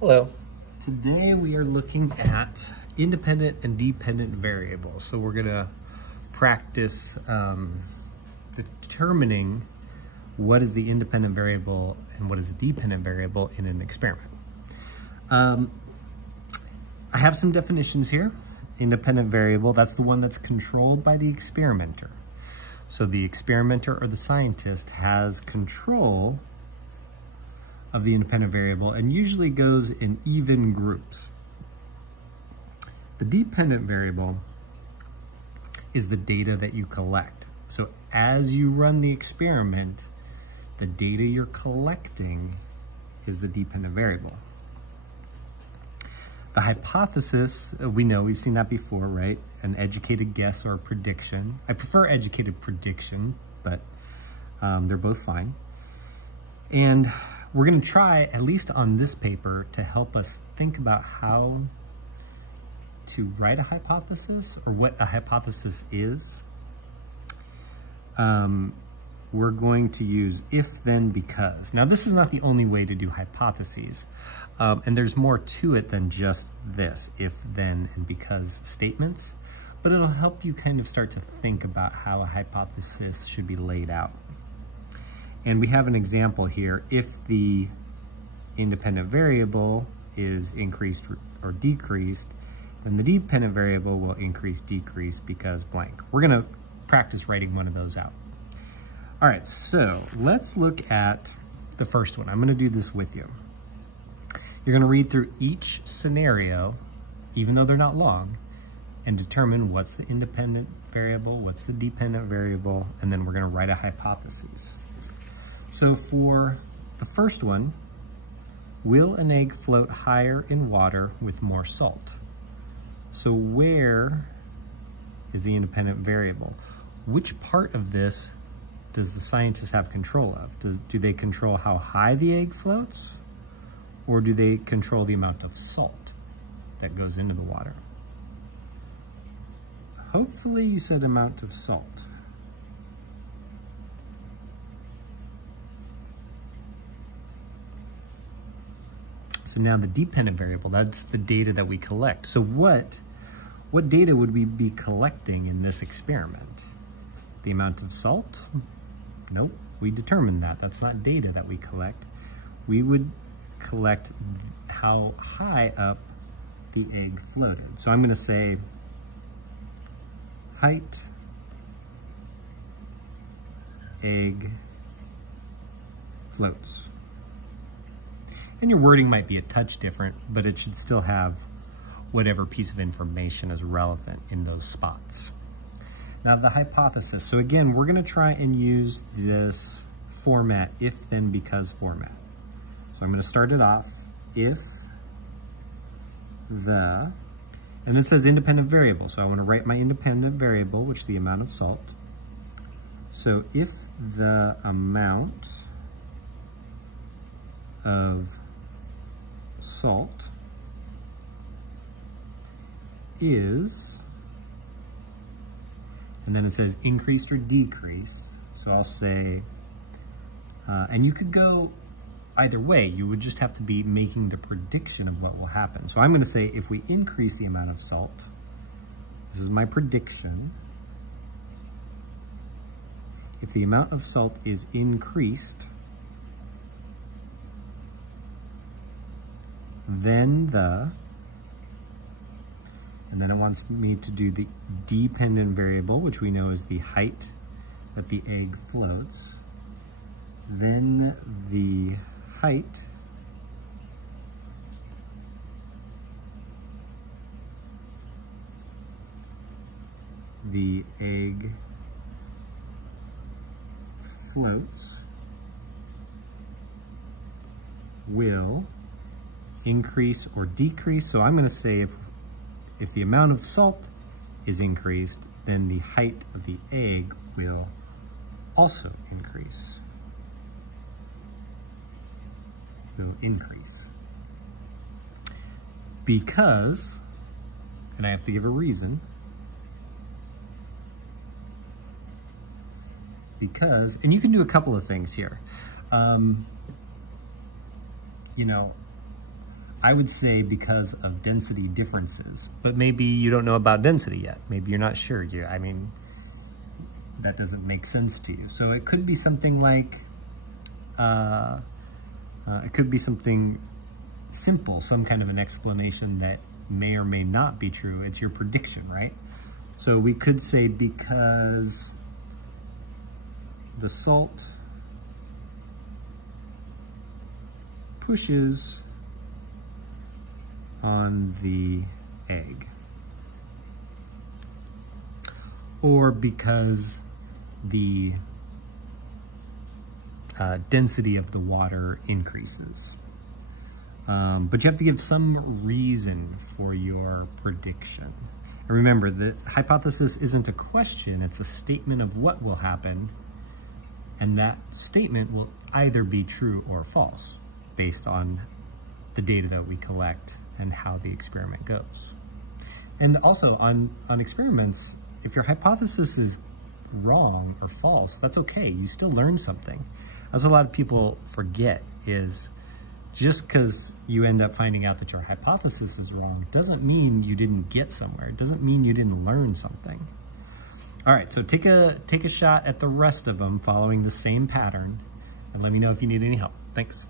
Hello. Today we are looking at independent and dependent variables. So we're gonna practice determining what is the independent variable and what is the dependent variable in an experiment. I have some definitions here. Independent variable, that's the one that's controlled by the experimenter. So the experimenter or the scientist has control of the independent variable and usually goes in even groups. The dependent variable is the data that you collect. So as you run the experiment, the data you're collecting is the dependent variable. The hypothesis, we know, we've seen that before, right? An educated guess or a prediction. I prefer educated prediction, but they're both fine. And we're gonna try, at least on this paper, to help us think about how to write a hypothesis or what a hypothesis is. We're going to use if, then, because. Now, this is not the only way to do hypotheses, and there's more to it than just this, if, then, and because statements, but it'll help you kind of start to think about how a hypothesis should be laid out. And we have an example here. If the independent variable is increased or decreased, then the dependent variable will increase, decrease because blank. We're gonna practice writing one of those out. All right, so let's look at the first one. I'm gonna do this with you. You're gonna read through each scenario, even though they're not long, and determine what's the independent variable, what's the dependent variable, and then we're gonna write a hypothesis. So for the first one, will an egg float higher in water with more salt? So where is the independent variable? Which part of this does the scientist have control of? Do they control how high the egg floats, or do they control the amount of salt that goes into the water? Hopefully you said amount of salt. So now the dependent variable, that's the data that we collect. So what data would we be collecting in this experiment? The amount of salt? Nope, we determined that. That's not data that we collect. We would collect how high up the egg floated. So I'm gonna say height, egg floats. And your wording might be a touch different, but it should still have whatever piece of information is relevant in those spots. Now the hypothesis. So again, we're gonna try and use this format, if, then, because format. So I'm gonna start it off, if the, and it says independent variable. So I wanna write my independent variable, which is the amount of salt. So if the amount of salt is, and then it says increased or decreased. So I'll say, and you could go either way. You would just have to be making the prediction of what will happen. So I'm going to say if we increase the amount of salt, this is my prediction. If the amount of salt is increased, then the, and then it wants me to do the dependent variable, which we know is the height that the egg floats. Then the height the egg floats will increase or decrease. So I'm going to say if the amount of salt is increased, then the height of the egg will also increase. Will increase. Because, and I have to give a reason, because, and you can do a couple of things here. You know, I would say because of density differences, but maybe you don't know about density yet. Maybe you're not sure. I mean, that doesn't make sense to you. So it could be something like, it could be something simple, some kind of an explanation that may or may not be true. It's your prediction, right? So we could say because the salt pushes on the egg, or because the density of the water increases. But you have to give some reason for your prediction. And remember, the hypothesis isn't a question, it's a statement of what will happen, and that statement will either be true or false based on the data that we collect and how the experiment goes. And also on experiments, if your hypothesis is wrong or false, that's okay, you still learn something. As a lot of people forget is, just because you end up finding out that your hypothesis is wrong doesn't mean you didn't get somewhere. It doesn't mean you didn't learn something. All right, so take a shot at the rest of them following the same pattern and let me know if you need any help. Thanks.